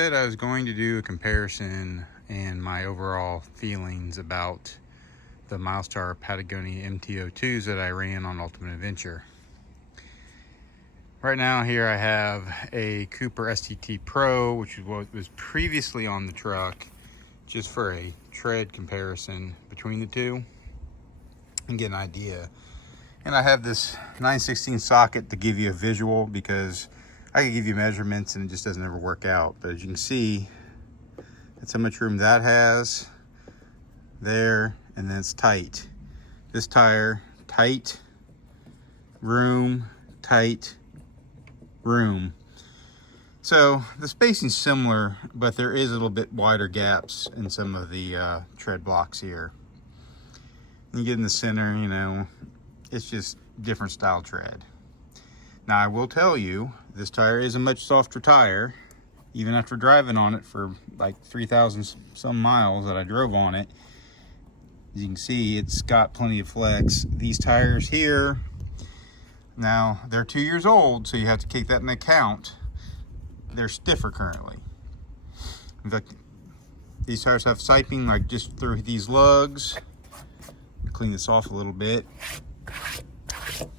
said I was going to do a comparison and my overall feelings about the Milestar Patagonia MT02s that I ran on Ultimate Adventure. Right now here I have a Cooper STT Pro, which is what was previously on the truck, just for a tread comparison between the two and get an idea. And I have this 9/16 socket to give you a visual, because I can give you measurements and it just doesn't ever work out. But as you can see, that's how much room that has there, and then it's tight. This tire, tight, room, tight, room. So the spacing's similar, but there is a little bit wider gaps in some of the tread blocks here. You get in the center, you know, it's just different style tread. Now I will tell you, this tire is a much softer tire, even after driving on it for like 3,000 some miles that I drove on it. As you can see, it's got plenty of flex. These tires here, now they're 2 years old, so you have to take that into account. They're stiffer currently. In fact, these tires have siping like just through these lugs. Clean this off a little bit.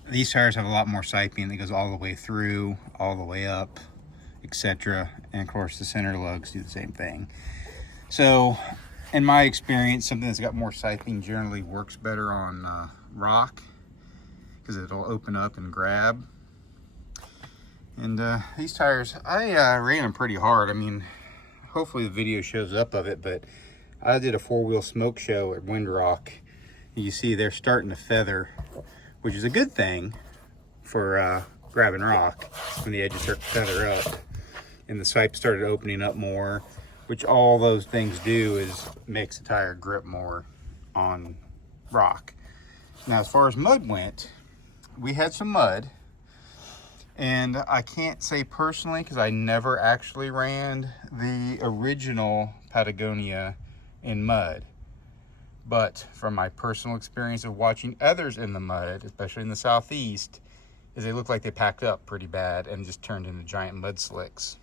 These tires have a lot more siping that goes all the way through, all the way up, etc. And of course the center lugs do the same thing. So in my experience, something that's got more siping generally works better on rock, because it'll open up and grab. And these tires, I ran them pretty hard. I mean, hopefully the video shows up of it, but I did a 4-wheel smoke show at Windrock. You see they're starting to feather, which is a good thing for grabbing rock when the edges start to feather up. And the sipe started opening up more, which all those things do is makes the tire grip more on rock. Now, as far as mud went, we had some mud. And I can't say personally, because I never actually ran the original Patagonia in mud. But from my personal experience of watching others in the mud, especially in the southeast, is they look like they packed up pretty bad and just turned into giant mud slicks.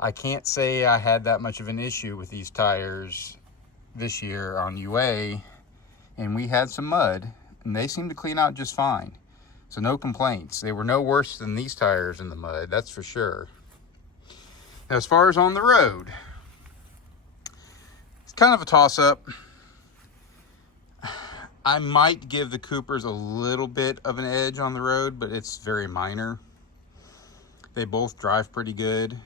I can't say I had that much of an issue with these tires this year on UA, and we had some mud, and they seemed to clean out just fine. So no complaints. They were no worse than these tires in the mud, that's for sure. Now, as far as on the road, it's kind of a toss-up. I might give the Coopers a little bit of an edge on the road, but it's very minor. They both drive pretty good.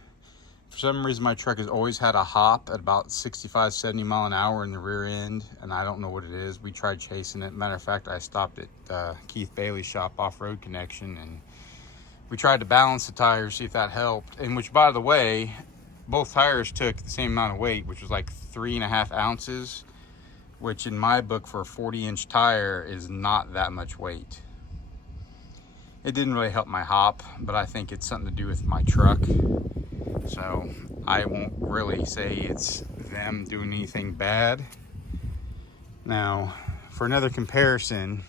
For some reason, my truck has always had a hop at about 65, 70 mile an hour in the rear end, and I don't know what it is. We tried chasing it. Matter of fact, I stopped at Keith Bailey's shop, Off-Road Connection, and we tried to balance the tires, see if that helped. And which, by the way, both tires took the same amount of weight, which was like 3.5 ounces, which in my book for a 40-inch tire is not that much weight. It didn't really help my hop, but I think it's something to do with my truck. So I won't really say it's them doing anything bad. Now, for another comparison,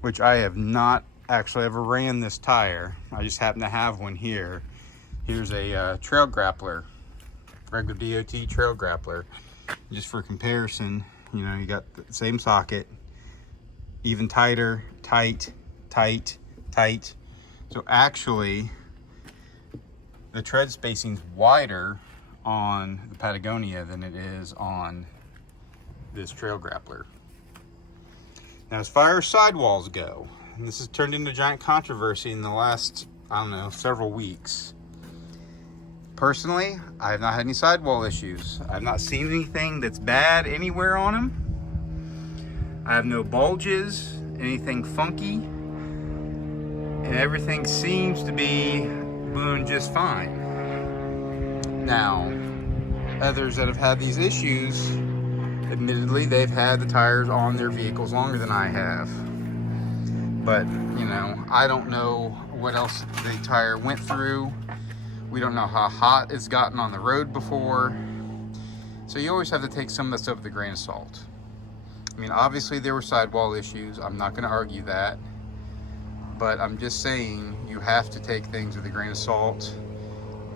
which I have not actually ever ran this tire, I just happen to have one here. Here's a TrailGrappler, regular DOT TrailGrappler. Just for comparison, you know, you got the same socket, even tighter, tight, tight, tight. So actually, the tread spacing's wider on the Patagonia than it is on this TrailGrappler. Now, as far as sidewalls go, and this has turned into a giant controversy in the last, I don't know, several weeks. Personally, I have not had any sidewall issues. I've not seen anything that's bad anywhere on them. I have no bulges, anything funky, and everything seems to be doing just fine. Now, others that have had these issues, admittedly, they've had the tires on their vehicles longer than I have. But, you know, I don't know what else the tire went through. We don't know how hot it's gotten on the road before. So you always have to take some of that stuff with a grain of salt. I mean, obviously there were sidewall issues. I'm not going to argue that. But I'm just saying you have to take things with a grain of salt.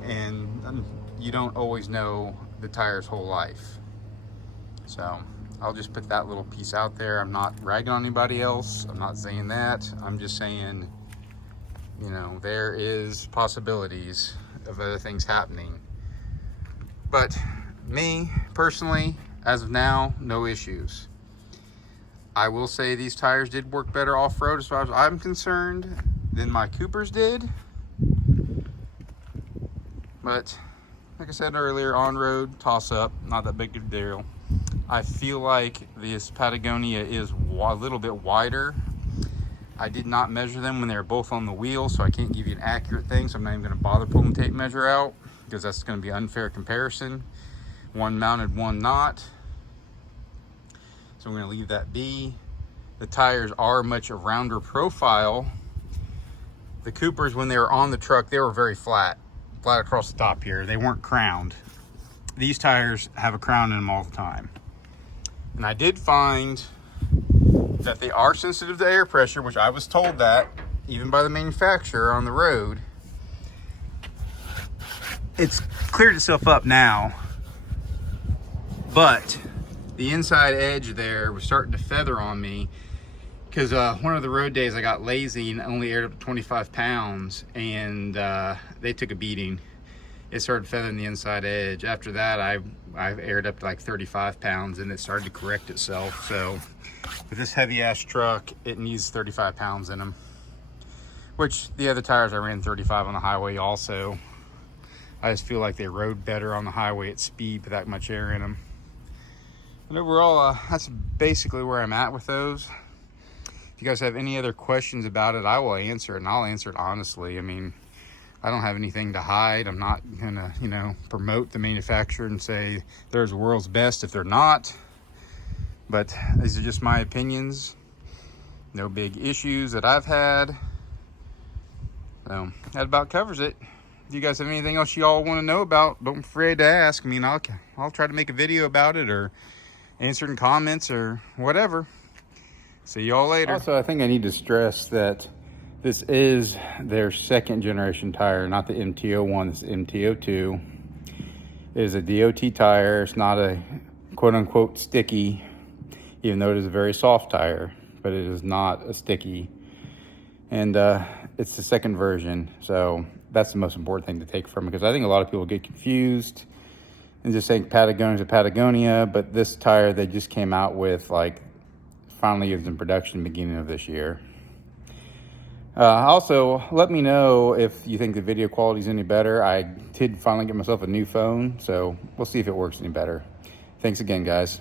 And you don't always know the tire's whole life. So I'll just put that little piece out there. I'm not ragging on anybody else. I'm not saying that. I'm just saying, you know, there is possibilities of other things happening. But me, personally, as of now, no issues. I will say these tires did work better off-road as far as I'm concerned than my Coopers did. But like I said earlier, on-road, toss-up, not that big of a deal. I feel like this Patagonia is a little bit wider. I did not measure them when they were both on the wheel, so I can't give you an accurate thing, so I'm not even going to bother pulling the tape measure out, because that's going to be an unfair comparison. One mounted, one not. So I'm going to leave that be. The tires are much a rounder profile. The Coopers, when they were on the truck, they were very flat across the top here. They weren't crowned. These tires have a crown in them all the time. And I did find that they are sensitive to air pressure, which I was told that, even by the manufacturer on the road. It's cleared itself up now, but the inside edge there was starting to feather on me, because one of the road days I got lazy and only aired up to 25 pounds, and they took a beating. It started feathering the inside edge. After that, I've aired up to like 35 pounds, and it started to correct itself. So with this heavy ass truck, it needs 35 pounds in them, which the other tires I ran 35 on the highway also. I just feel like they rode better on the highway at speed with that much air in them. But overall, that's basically where I'm at with those. If you guys have any other questions about it, I will answer it, and I'll answer it honestly. I mean, I don't have anything to hide. I'm not gonna, you know, promote the manufacturer and say they're the world's best if they're not. But these are just my opinions. No big issues that I've had. So that about covers it. If you guys have anything else you all want to know about, don't be afraid to ask. I mean, I'll try to make a video about it or answer in comments or whatever. See y'all later. Also, I think I need to stress that this is their second generation tire, not the MT01. This is MT02. It is a DOT tire. It's not a quote unquote sticky, even though it is a very soft tire, but it is not a sticky. And it's the second version. So that's the most important thing to take from it, because I think a lot of people get confused and just think Patagonia is a Patagonia, but this tire they just came out with, like, finally used in production beginning of this year. Also, let me know if you think the video quality is any better. I did finally get myself a new phone, so we'll see if it works any better. Thanks again, guys.